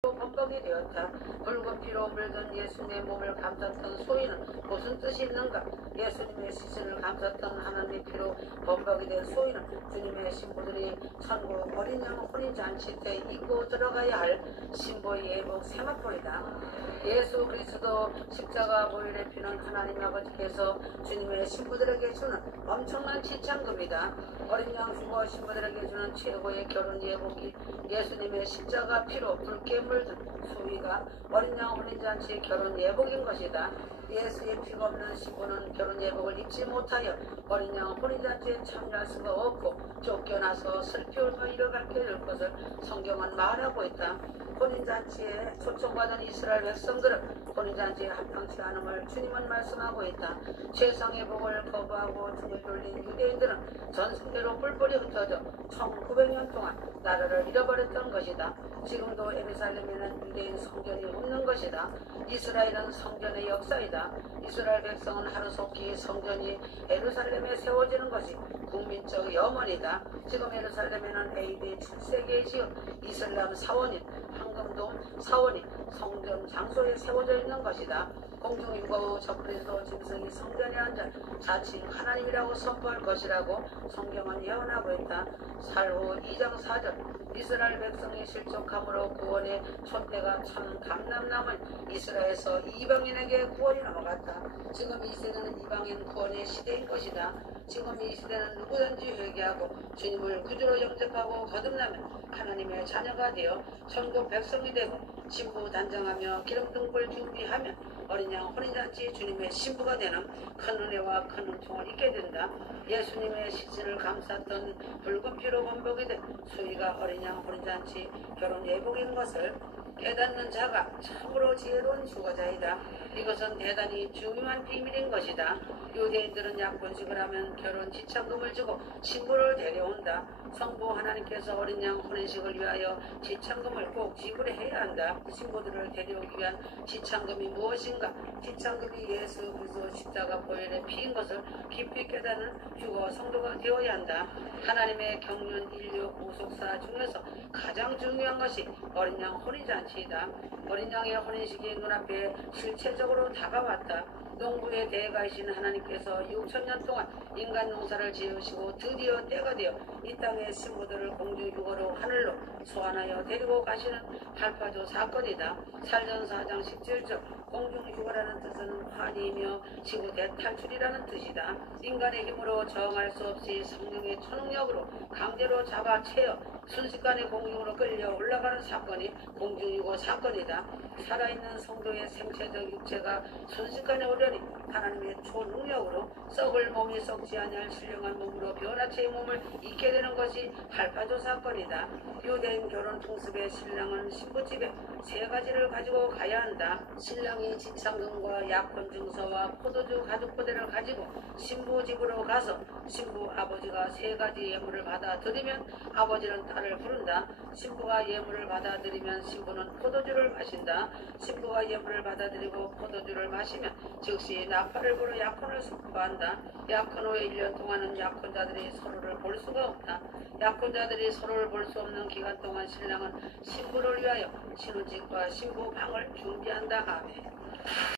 범벅이 되었다. 붉은 피로 물든 예수님의 몸을 감쌌던 소위는 무슨 뜻이 있는가? 예수님의 시신을 감쌌던 하나님의 피로 범벅이 된 소위는 주님의 신부들이 천국 어린 양 혼인잔치 때 입고 들어가야 할 신부의 예복 세마포이다. 예수 그리스도 십자가 보혈의 피는 하나님 아버지께서 주님의 신부들에게 주는 엄청난 지참금이다. 어린 양 주고 신부들에게 주는 최고의 결혼 예복이 예수님의 십자가 피로 붉게 물든 소위가 어린 양 혼인잔치의 결혼 예복인 것이다. 예수의 피가 없는 신부는 결혼 예복을 입지 못하여 어린 양 혼인잔치에 참여할 수가 없고 쫓겨나서 슬피 울며 잃어가게 될 것을 성경은 말하고 있다. 혼인잔치에 초청받은 이스라엘 백성들은 혼인잔치에 합당치 않음을 주님은 말씀하고 있다. 세상의 복을 거부하고 등을 돌린 유대인들은 전승대로 뿔뿔이 흩어져 1900년 동안 나라를 잃어버렸던 것이다. 지금도 예루살렘에는 유대인 성전이 없는 것이다. 이스라엘은 성전의 역사이다. 이스라엘 백성은 하루속히 성전이 예루살렘에 세워지는 것이 국민적 염원이다. 지금 예루살렘에는 AD 7세기에 지은 이슬람 사원인 황금돔 사원이 성전 장소에 세워져 있는 것이다. 공중유거 후 적그리스도 짐승이 성전에 앉아 자칭 하나님이라고 선포할 것이라고 성경은 예언하고 있다. 살후 2장 4절 이스라엘 백성이 실족함으로 구원의 촛대가 천 감람 남은 이스라엘에서 이방인에게 구원이 넘어갔다. 지금 이 시대는 이방인 구원의 시대인 것이다. 지금 이 시대는 누구든지 회개하고 주님을 구주로 영접하고 거듭나면 하나님의 자녀가 되어 천국 백성이 되고 신부 단장하며 기름등불 준비하면 어린 양 혼인잔치 주님의 신부가 되는 큰 은혜와 큰 은총을 입게 된다. 예수님의 시신을 감쌌던 붉은 피로 범벅이 된 수위가 어린 양 혼인잔치 결혼 예복인 것을 깨닫는 자가 참으로 지혜로운 주거자이다. 이것은 대단히 중요한 비밀인 것이다. 유대인들은 약혼식을 하면 결혼 지참금을 주고 신부를 데려온다. 성부 하나님께서 어린 양 혼인식을 위하여 지참금을 꼭 지불해야 한다. 신부들을 데려오기 위한 지참금이 무엇인가? 지참금이 예수 그리스도 십자가 보혈의 피인 것을 깊이 깨닫는 휴거 성도가 되어야 한다. 하나님의 경륜 인류 구속사 중에서 가장 중요한 것이 어린 양 혼인잔치이다. 어린 양의 혼인식이 눈앞에 실체적으로 다가왔다. 농부의 대가이신 하나님께서 6천년 동안 인간 농사를 지으시고 드디어 때가 되어 이 땅의 신부들을 공중유거로 하늘로 소환하여 데리고 가시는 할파조 사건이다. 살전 4장 17절 공중유거라는 뜻은 환희이며 지구 대탈출이라는 뜻이다. 인간의 힘으로 저항할 수 없이 성령의 초능력으로 강제로 잡아채어 순식간에 공중으로 끌려 올라가는 사건이 공중유거 사건이다. 살아있는 성도의 생체적 육체가 순식간에 오려니 하나님의 초능력으로 썩을 몸이 썩지 아니할 신령한 몸으로 변화체의 몸을 잊게 되는 것이 할파조 사건이다. 유대인 결혼 풍습의 신랑은 신부집에 세 가지를 가지고 가야 한다. 신랑이 지참금과 약혼 증서와 포도주 가죽 포대를 가지고 신부 집으로 가서 신부 아버지가 세 가지 예물을 받아들이면 아버지는 딸을 부른다. 신부가 예물을 받아들이면 신부는 포도주를 마신다. 신부가 예물을 받아들이고 포도주를 마시면 즉시 나팔을 불어 약혼을 선포한다. 약혼 후에 1년 동안은 약혼자들이 서로를 볼 수가 없다. 약혼자들이 서로를 볼 수 없는 기간 동안 신랑은 신부를 위하여 신혼집과 신부 방을 준비한다. 아멘.